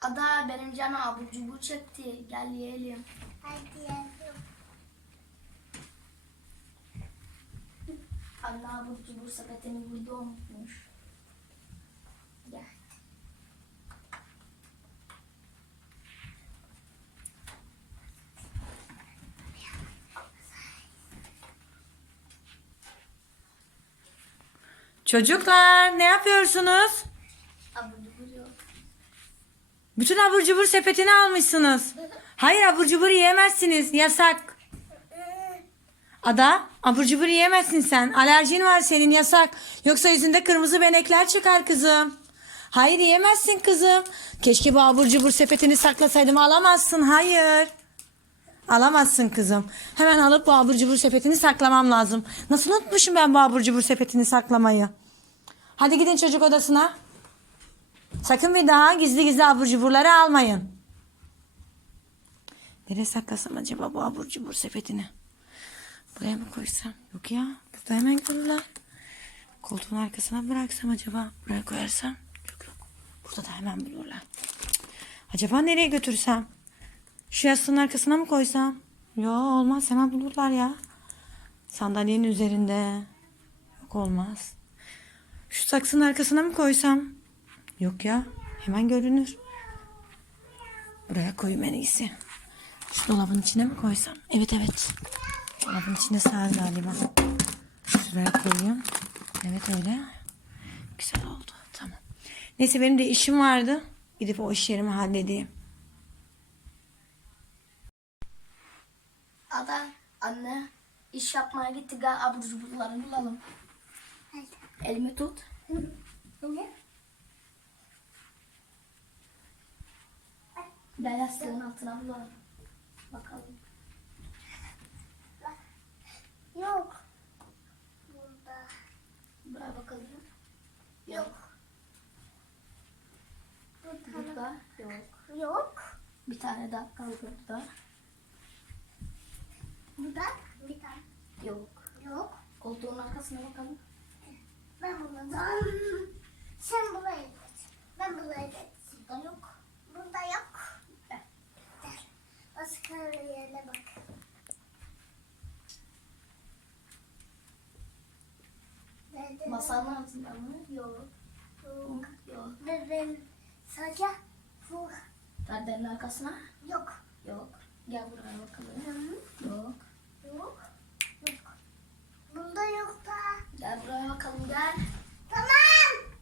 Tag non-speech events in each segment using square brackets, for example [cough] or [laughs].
Ada benim canım abur cubur çekti. Gel yiyelim. Hadi yavrum. Anne [laughs] abur cubur sepetini burada unutmuş. Gel. Çocuklar ne yapıyorsunuz? Bütün abur cubur sepetini almışsınız. Hayır abur cubur yiyemezsiniz. Yasak. Ada abur cubur yiyemezsin sen. Alerjin var senin yasak. Yoksa yüzünde kırmızı benekler çıkar kızım. Hayır yiyemezsin kızım. Keşke bu abur cubur sepetini saklasaydım. Alamazsın. Hayır. Alamazsın kızım. Hemen alıp bu abur cubur sepetini saklamam lazım. Nasıl unutmuşum ben bu abur cubur sepetini saklamayı? Hadi gidin çocuk odasına. Sakın bir daha gizli gizli abur cuburları almayın. Nereye saklasam acaba bu abur cubur sepetini? Buraya mı koysam? Yok ya. Burada hemen görürler. Koltuğun arkasına bıraksam acaba? Buraya koyarsam? Yok yok. Burada da hemen bulurlar. Acaba nereye götürsem? Şu yastığın arkasına mı koysam? Yok olmaz hemen bulurlar ya. Sandalyenin üzerinde. Yok olmaz. Şu saksının arkasına mı koysam? Yok ya. Hemen görünür. Buraya koyayım en iyisi. Şu dolabın içine mi koysam? Evet evet. Dolabın içine sığar galiba. Şuraya koyayım. Evet öyle. Güzel oldu. Tamam. Neyse benim de işim vardı. Gidip o iş yerimi halledeyim. Ada anne iş yapmaya gitti gel abur cuburları bulalım. Hadi. Elimi tut. Ne? Gel yastığın altına bulalım. Bakalım. Yok. Burada. Buraya bakalım. Yok. Burada yok. Yok. Bir tane daha kaldı burada. Burada bir tane. Yok. Yok. Koltuğun arkasına bakalım. Ben buladım. Sen buraya git. Ben buraya git. Burada yok. Burada yok. Bir yerine bak. Nerede? Masanın altında mı? Yok. Yok. Yok. Ve ben sadece bu Perdenin arkasına? yok. Yok. Gel buraya bakalım. Hı? Yok. Yok. Yok. Bunda yok da. Gel buraya bakalım gel. Tamam.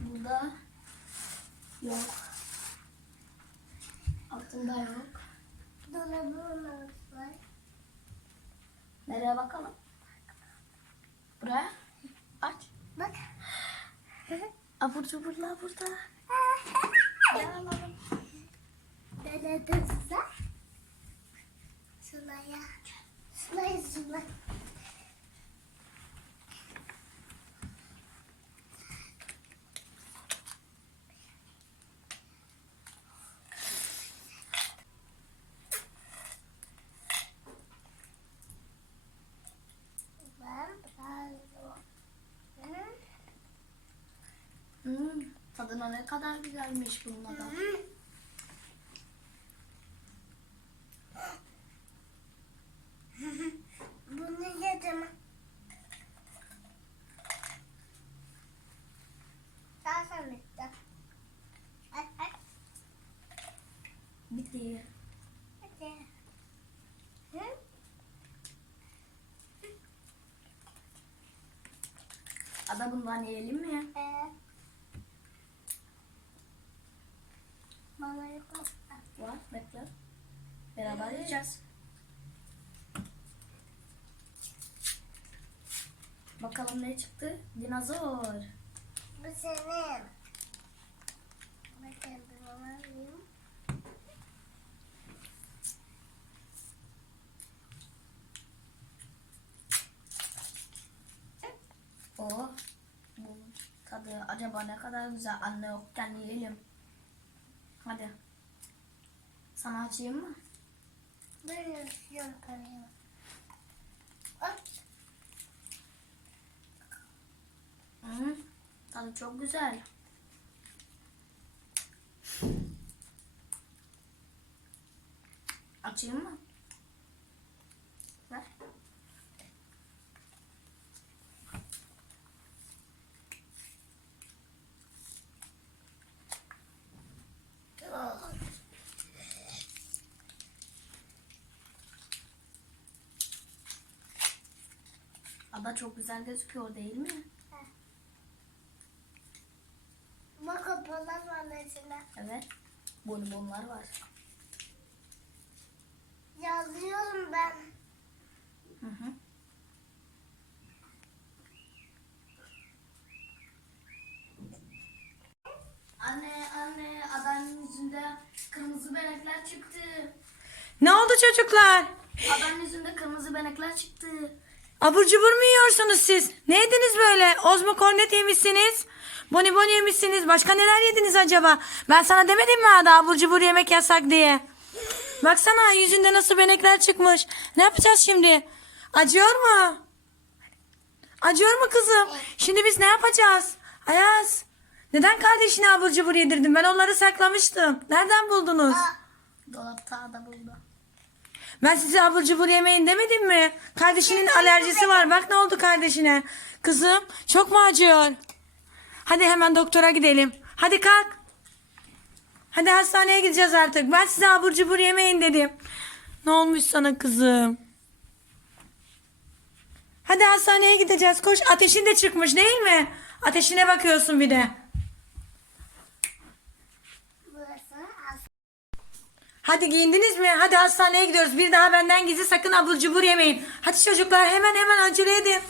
Burada yok. Altında yok. Nereye bakalım? Buraya. Aç. Bak. [laughs] Abur cuburlar burada. [laughs] Gel alalım. Nerede size? Şuraya. Şuraya şuraya. Ben biraz Hı? Hmm, tadına ne kadar güzelmiş bunun da. Bunu yedim. Zaten bitti. Ay, ay, Bitti. hadi. Hı? Ada bundan yiyelim mi? Ee, bana yok mu? Var bekle. Beraber yiyeceğiz. Bakalım ne çıktı? Dinozor. Bu senin. Bakın bunu alayım. O. Bu tadı acaba ne kadar güzel. Anne yokken yiyelim. Hadi. Sana mı? Ben açıyorum kalemi. Aç. Hmm, tadı çok güzel. Açayım mı? Ada çok güzel gözüküyor değil mi? Bak kapalar var içinde. Evet. Bonbonlar var. Yazıyorum ben. Hı hı. Anne anne adanın yüzünde kırmızı benekler çıktı. Ne oldu çocuklar? Adanın yüzünde kırmızı benekler çıktı. Abur cubur mu yiyorsunuz siz? Ne yediniz böyle? Ozmo kornet yemişsiniz. Bonibon yemişsiniz. Başka neler yediniz acaba? Ben sana demedim mi Ada abur cubur yemek yasak diye? Baksana yüzünde nasıl benekler çıkmış. Ne yapacağız şimdi? Acıyor mu? Acıyor mu kızım? Şimdi biz ne yapacağız? Ayaz. Neden kardeşine abur cubur yedirdin? Ben onları saklamıştım. Nereden buldunuz? Dolapta ada buldu. Ben size abur cubur yemeyin demedim mi? Kardeşinin alerjisi var. Bak ne oldu kardeşine. Kızım çok mu acıyor? Hadi hemen doktora gidelim. Hadi kalk. Hadi hastaneye gideceğiz artık. Ben size abur cubur yemeyin dedim. Ne olmuş sana kızım? Hadi hastaneye gideceğiz. Koş. Ateşin de çıkmış değil mi? Ateşine bakıyorsun bir de. Hadi giyindiniz mi? Hadi hastaneye gidiyoruz. Bir daha benden gizli sakın abur cubur yemeyin. Hadi çocuklar hemen hemen acele edin.